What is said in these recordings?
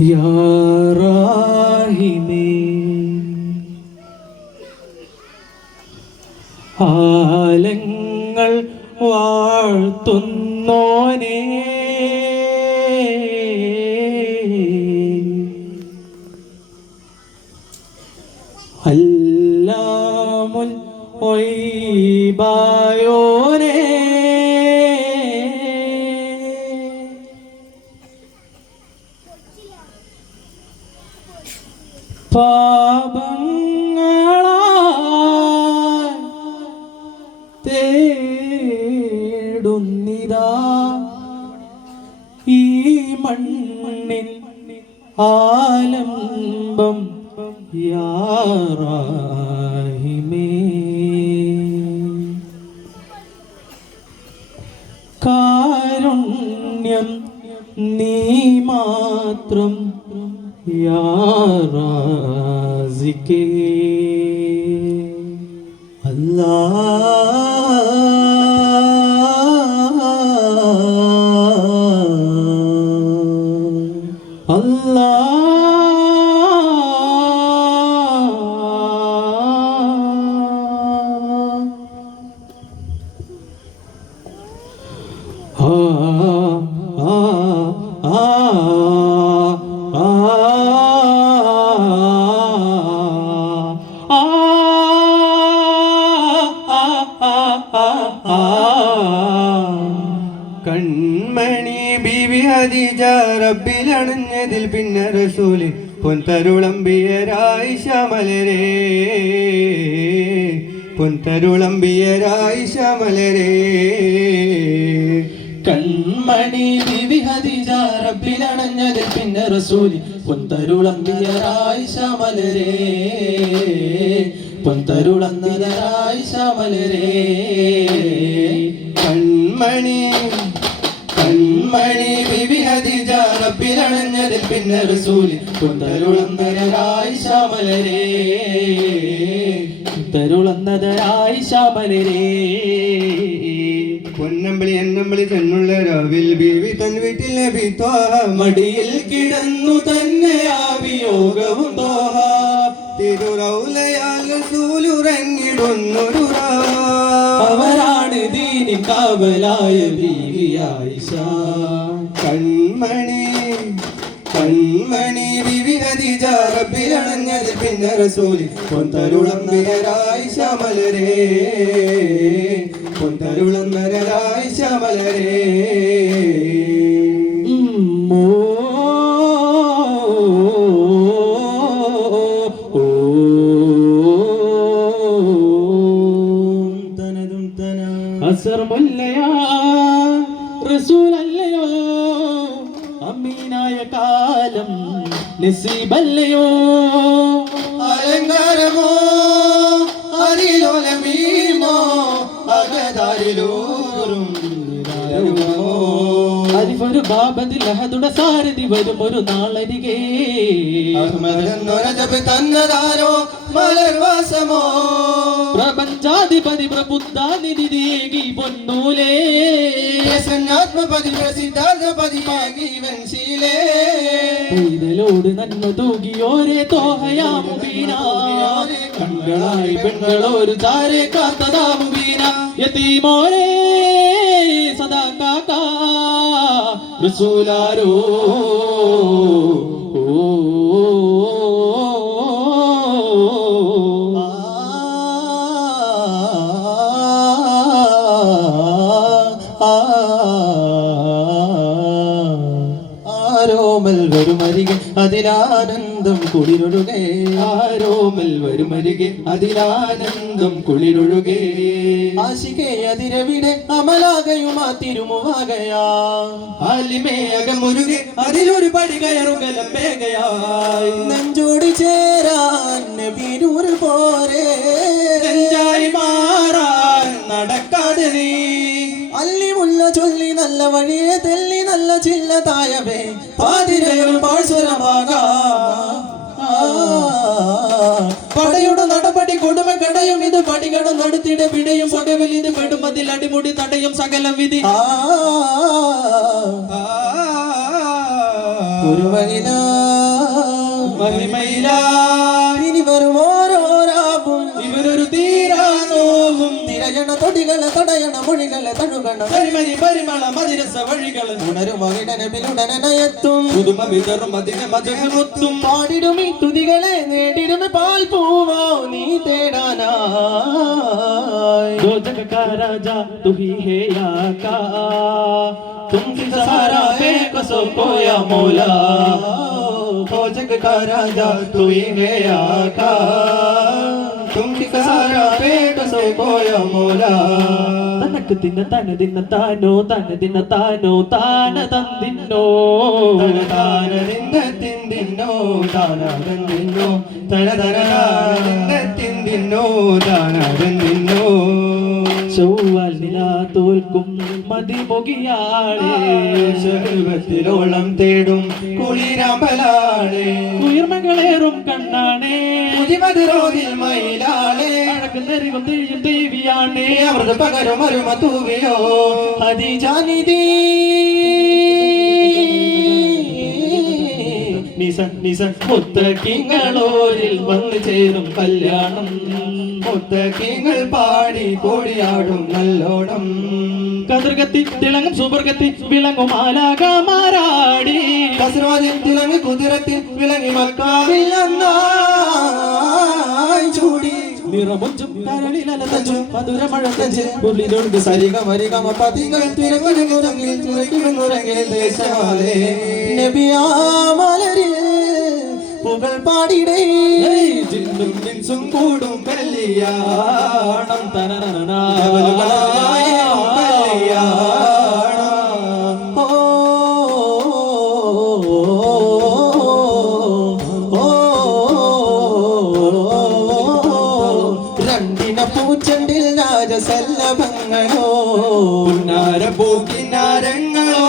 യാറാഹിമേ. ആലങ്ങൾ വാഴ്ത്തുന്നോനേ. അല്ലാമുൽ ഒയ്ബായോനേ പാപങ്ങളാൽ തേടുന്നിതാ. ഈ മണ്ണിൻ ആലംബം യാറാഹിമേ കൺമണി ബിവി ഹദീജ റബ്ബിലണഞ്ഞതിൽ പിന്നെ റസൂലി പൊൻതരുളമ്പിയരായിഷ മലരേ പൊൻതരുളമ്പിയരായിഷ മലരേ കൺമണി ബിബി ഹദീജ റബ്ബിലണഞ്ഞതിൽ പിന്നെ റസൂലി പൊന്തരുളമ്പിയരായി ശമലരേ പൊന്തരുളന്നതരായി മലരേ കൺമണി കൺമണി ബിബി ഹദീജ റബ്ബിലണഞ്ഞതിൽ പിന്നെ റസൂലി പൊന്തരുളന്നതരായി ശമലരേ മലരേ ശമലരേ. പൊന്നമ്പളി എന്നമ്പളി തന്നുള്ള രാവിൽ ബീവി തൻ വീട്ടിൽ നബി ത്വാഹ മടിയിൽ കിടന്നു തന്നെ ആ വിയോഗവും തോഹ. തിരുറൗലയാൽ റസൂലുറങ്ങിടുന്നൊരു രാ. അവരാണ് ദീനി കാവലായ ബീവി ആയിഷ. കൺമണി കൺമണി ബിബി ഹദീജ റബ്ബിലണഞ്ഞതിൽ പിന്നെ റസൂലി പൊന്തരുളം നരായി ശമലരേ. ഓ. തനതും തന അസർ മുല്ലയാ നസീബല്ലയോ? അലങ്കാരമോ? അതിലോലമീമോ അകതാരിലൂറും അരിഫൊരു ബാബതിൽ അഹദുട സാരഥി വരും ഒരു നാളരികേ അഹ്മദെന്നൊരജബ് തന്നതാരോ? മലർവാസമോ? പ്രപഞ്ചാധിപതി പ്രബുദ്ധാനിധിയേകി പൊന്നൂലേ. പ്രസന്നാത്മപതി പ്രസിദ്ധാത്മപതി മാഗി വൻശീലേ പൈതലോട് നന്മ തൂകിയോരെ തോഹയാ മുബീന. കണ്ണുകളായി പെണ്ണുകളൊരു ചാരെ കാത്തതാ മുബീന. യതീമോരെ സദാ കാക്ക. റസൂലാരോ അതിലാനന്ദം കുളിരൊഴുകേ. ആരോമൽ വരുമരികെ. അതിലാനന്ദം കുളിരൊഴുകേ. ആശികേ അതിരവിടെ അമലാകയുമാ തിരുമുവാകയാ. ആലിമേ അതിലൊരു പടി കയറുകലം വേഗയായി ചേരാൻ നബീരൂർ പോരെ. നെഞ്ചായി മാറാൻ നടക്കാതെ നീ. അല്ലിമുല്ല ചൊല്ലി നല്ല വഴിയെ തെല്ലി നല്ല ചില്ല തായവേ പാതിരകൾ പാഴ്സ്വരമാകാം. പടയുടെ നടപടി കൊടുമ കടയും ഇത് പടികടം നടത്തിടെ പിടയും ഒടുവിൽ ഇത് പെടുമതിൽ അടിമുടി തടയും സകലം വിധി. ഗുരുമഹില മഹിമയില ഇനി വരും തൊടികളെ തടയണ മൊഴികളെ തഴുകണം പരിമണി പരിമള മതിരസ വഴികള് ഉണരുമകിടനബിലുടനെത്തും പുതുമ വിതറും അതിനെ മധുരമൊത്തും പാടിടും ഈ തുതികളെ നേടിടും പാൽ പൂവോ നീ തേടാനായി दो जग का राजा तू ही है या का तुम की सहारा बेकसो कोया मौला भोजक का राजा तू ही है आका तुम की सहारा പോയി പോയോ മൂല തനക്ക് തിന്ന തന തിന്ന താനോ തന തിന്ന താനോ താന തന്നിന്നോ തന താന നിന്ന തിന്നിന്നോ താനാതെന്നിന്നോ തന തന താന നിന്ന തിന്നിന്നോ താനാതെന്നിന്നോ ചൊവ്വാൽ നിലാ തോൽക്കും മതിമുകിയാളെ. സർവത്തിലോളം തേടും കുളിരാമ്പലാളെ. ഉയർമകളേറും കണ്ണാണേ. മുതിമതിരോതിൽ മയിലാളെ. അഴകുന്നരികും തെയ്യും ദേവിയാണേ. അമൃത പകരം അരുമ തൂവിയോ ഹരിജാനിധി. മുത്തക്കിങ്ങളോരിൽ വന്നു ചേരും കല്യാണം. മുത്തക്കിങ്ങൾ പാടി കോടിയാടും നല്ലോണം. കതിർകത്തി തിളങ്ങും സുബർഗത്തി വിളങ്ങും ആലാകമാരാടി കസർവാദിൽ തിളങ്ങി കുതിരത്തിൽ വിളങ്ങി മക്കാവിൽ ചൂടി. നിറമുഞ്ചും കരളിലലതഞ്ചും മധുരമഴ തഞ്ച് ദേശമാലേ നബിയാമലരിൽ പുകൾ പാടിടേ ജിന്നും മിൻസും കൂടും കല്യാണം ജബലുകളായ കല്യാണം ഓ രണ്ടിന പൂച്ചണ്ടിൽ രാജസല്ലഭങ്ങളോ പുന്നാര പൂക്കിനാരങ്ങളോ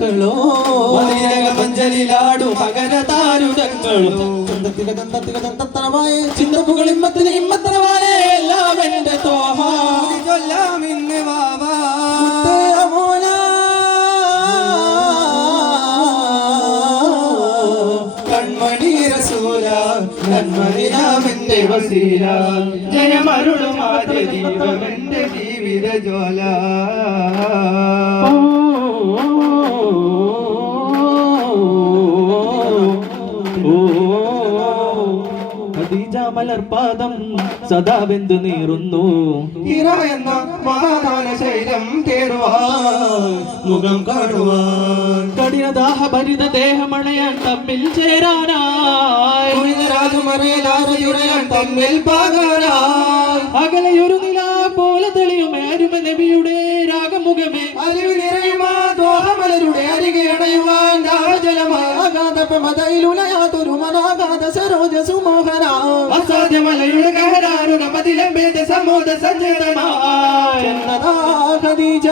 മിഴികളിൽ വലിയ മഞ്ചലിലാടും മകര താരുതങ്ങളോ. ചന്തത്തിലെ ഗന്ധത്തിലെ ഗന്ധത്തറമായ ചിന്തപ്പുകൾ ഇമ്മത്തിന് ഇമ്മത്തറവായ എല്ലാം എന്റെ തോഹ. ഇന്ന് വാവാ. കൺമണി റസൂല കൺമണി നാമെന്റെ വസീല ജയമരുളും ആദ്യ ദീപമെന്റെ ജീവിത ജ്വാല. മലർപാദം സദാ വെന്തു നീറുന്നു. ഹിറ എന്ന മഹാദാന ശൈലം തേടുവാൻ മുഖം കാണുവാൻ. കഠിനദാഹ ഭരിത ദേഹമണയാൻ തമ്മിൽ ചേരാനായി. രാജമറയിലാറിയുറയാൻ തമ്മിൽ പാകാനായി. അകലെയൊരു നില പോലെ തെളിയും അരുമ നബിയുടെ രാഗമുഖമേ. അറിവ് നിറയുമാ ദോഹമലരുടെ അരികെ അണയുവാൻ ദാഹജലമാകാതപ്പമതയിലുലയാതൊരു മനാകാത സരോജ സുമോഹന അസാധ്യമലയുടെ കഹരാരുണ മതിലംബേദ സമൂഹ സഞ്ചേതമായി ഖദീജ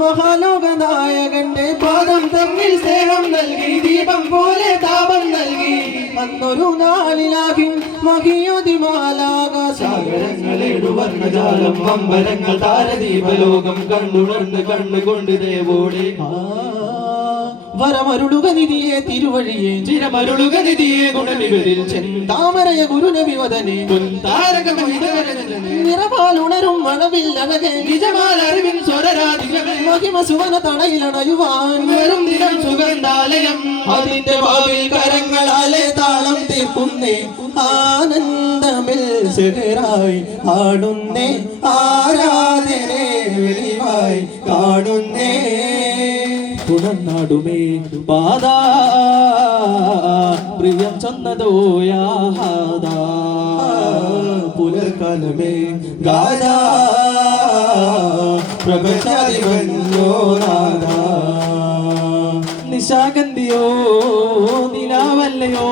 മഹാലോക നായകന്റെ പാദം തമ്മിൽ സ്നേഹം നൽകി ദീപം പോലെ താപം നൽകി അന്നൊരു നാളിലാകി മഹിയോതിമാലാക സാഗരങ്ങളേടുവർണ്ണജാലം അമ്പരങ്ങൾ താരദീപലോകം കണ്ടുണർന്ന് കണ്ണുകൊണ്ട് ദേവോടെ വരമരുളുക നിധിയെ തിരുവഴിയെ ചിരമരുളുക നിധിയെ ഗുണനിവരിൽ ചെന്താമരയ ഗുരുനബി വദനെ നിറപാലുണരും മണവിൽ അഴകെ നിജമാൽ അറിവിൻ സ്വരരാധികമേ മഹിമ സുവന തണയിലണയുവാൻ വരും ദിനം സുഗന്ധാലയം അതിന്റെ ഭാവിൽ കരങ്ങളാലെ താളം തീർക്കുന്നേ. ആനന്ദമിൽ സെഹറായി ആടുന്നേ. ആരാധനെ വെളിവായി കാണുന്നേ പുണർനാടുമേ പാത പ്രിയം ചൊന്നതോയാഹാദാ പുലർക്കാലമേ ഗാന പ്രപഞ്ചാധിപന്യോ നാദാ നിശാഗന്ധിയോ നിലാവല്ലയോ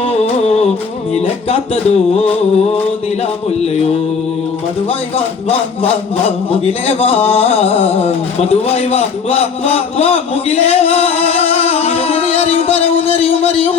നിലക്കാത്തതോ നിലമുല്ലയോ? മധുവായി വാ വാ വാ വാ മുകിലേ വാ. മധുവായി വാ വാ വാ വാ മുകിലേ വാ. അറിയും പരവും അറിയും അറിയും